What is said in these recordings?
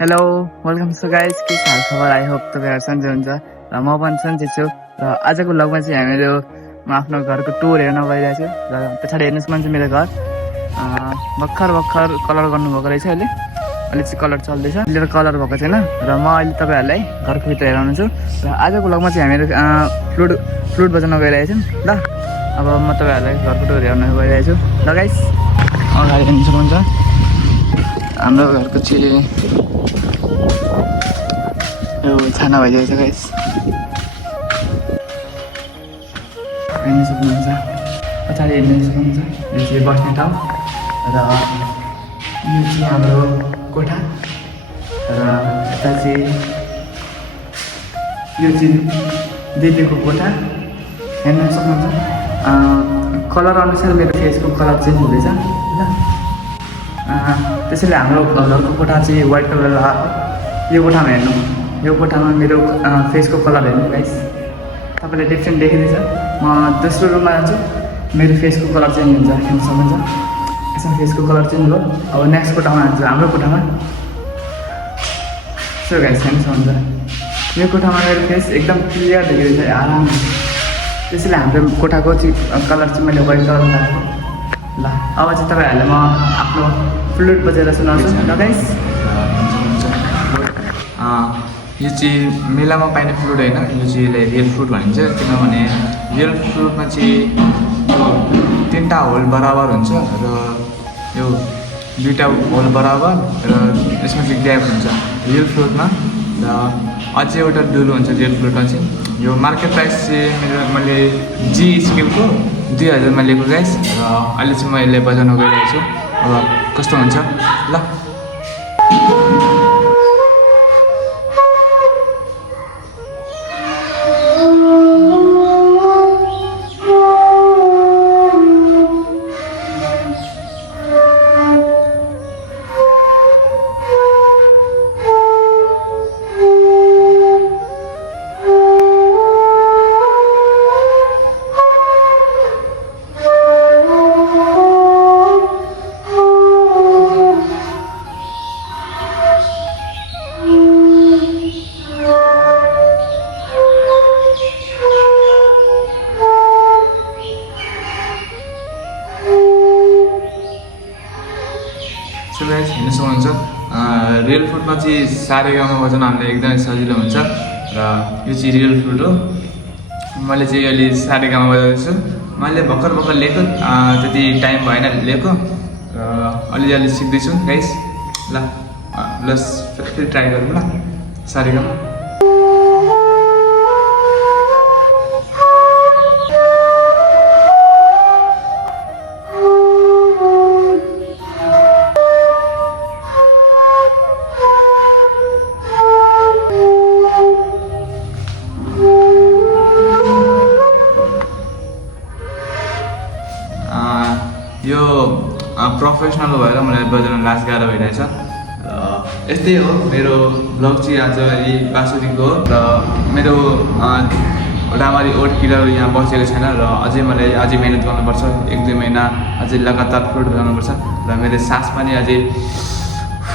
Hello welcome so guys, के हाल खबर? आई होप तपाईँहरू सन्चै हुन्छ र म पनि सन्चै छु। र आजको व्लगमा चाहिँ हामीहरू म आफ्नो घरको टुर हेर्न गइरहेको छु। र पछाडि हेर्नुहोस् मन चाहिँ मेरो घर भर्खर कलर गर्नुभएको रहेछ। अहिले चाहिँ कलर चल्दैछ, अहिले त कलर भएको छैन। र म अहिले तपाईँहरूलाई घरको भित्र हेराउनु छु। र आजको व्लगमा चाहिँ हामीहरू फ्लुट बजाउन गइरहेको छौँ। ल अब म तपाईँहरूलाई घरको टुर हेर्न गइरहेको छु। ल गाइस, अगाडि हेर्नु सक्नुहुन्छ हाम्रो घरको चाहिँ यो छाना भइदिएको छ गाइस, हेर्नु सक्नुहुन्छ। पछाडि हेर्नु सक्नुहुन्छ यो चाहिँ बस्ने ठाउँ र यो चाहिँ हाम्रो कोठा। र यता चाहिँ यो चाहिँ दिदीको कोठा, हेर्नु सक्नुहुन्छ। कलर अनुसार मेरो फेसको कलर चेन्ज हुँदैछ ल। त्यसैले हाम्रो घरको कोठा चाहिँ वाइट कलर लगाएको। यो कोठामा हेर्नु, यो कोठामा मेरो फेसको कलर हेर्नु गाइस, तपाईँले डिफ्रेन्ट देखिँदैछ। म दोस्रो रुममा जान्छु, मेरो फेसको कलर चेन्ज हुन्छ, हेर्नु सक्नुहुन्छ। यसमा फेसको कलर चेन्ज भयो। अब नेक्स्ट कोठामा जान्छु, हाम्रो कोठामा। सो गाइस हेर्नु सक्नुहुन्छ, यो कोठामा मेरो फेस एकदम क्लियर देखिँदैछ, आराम। त्यसैले हाम्रो कोठाको चाहिँ कलर चाहिँ मैले वाइट कलर लगाएको। ल अब चाहिँ तपाईँहरूले म आफ्नो फ्लुट बजेर सुनाउँछु ल गाइस। यो चाहिँ मेलामा पाइने फ्लुट होइन, यो चाहिँ यसलाई रियल फ्लुट भनिन्छ। किनभने रियल फ्लुटमा चाहिँ यो 3टा होल बराबर हुन्छ र यो 2टा होल बराबर र यसमा चाहिँ ग्याप हुन्छ रियल फ्लुटमा। र अझै एउटा डुलो हुन्छ रियल फ्लुटमा चाहिँ। यो मार्केट प्राइस चाहिँ मैले जी स्केलको 2000मा लिएको गाइस। र अहिले चाहिँ म यसले बजाउन गइरहेको छु। अब कस्तो हुन्छ ल। हेर्नु सक्नुहुन्छ, रियल फ्लुटमा चाहिँ सारेगामा बजाउन हामीलाई एकदमै सजिलो हुन्छ। र यो चाहिँ रियल फ्लुट हो। मैले चाहिँ अहिले सारेगामा बजाउँदैछु। मैले भर्खर लिएको, त्यति टाइम भएन लिएको। र अलिअलि सिक्दैछु गाइस। ल फेरि ट्राई गरौँ ल सारेगामा। यो प्रोफेसनल भएर मलाई बजाउन लाज गाह्रो भइरहेछ। र यस्तै हो मेरो ब्लग चाहिँ आज यही बाँसुरीको हो। र मेरो राम्ररी ओट किलर यहाँ बसेको छैन। र अझै मलाई मिहिनेत गर्नुपर्छ, 1-2 महिना अझै लगातार फ्लुट बजाउनुपर्छ। र मेरो सास पनि अझै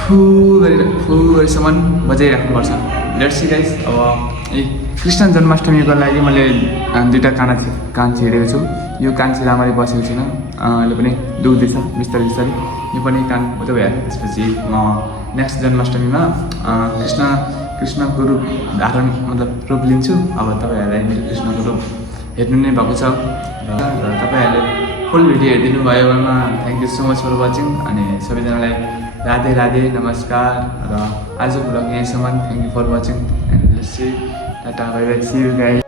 फु गरेसम्म बजाइराख्नुपर्छ। Let's see guys. अब कृष्ण जन्माष्टमीको लागि मैले 2टा कान छिरेको छु। यो कान चाहिँ राम्ररी बसेको छैन, अहिले पनि दुख्दैछ बिस्तारै। यो पनि कान उता भइहाल्यो। त्यसपछि म नेक्स्ट जन्माष्टमीमा कृष्णको रूप धारण रूप लिन्छु। अब तपाईँहरूलाई मेरो कृष्णको रूप हेर्नु नै भएको छ। र तपाईँहरूले फुल भिडियो हेरिदिनु भयो भने thank you so much for watching. अनि सबैजनालाई राधे राधे नमस्कार। र आजको ब्लग यहीँसम्म। Thank you for watching and let's see टाटा bye bye, see you guys.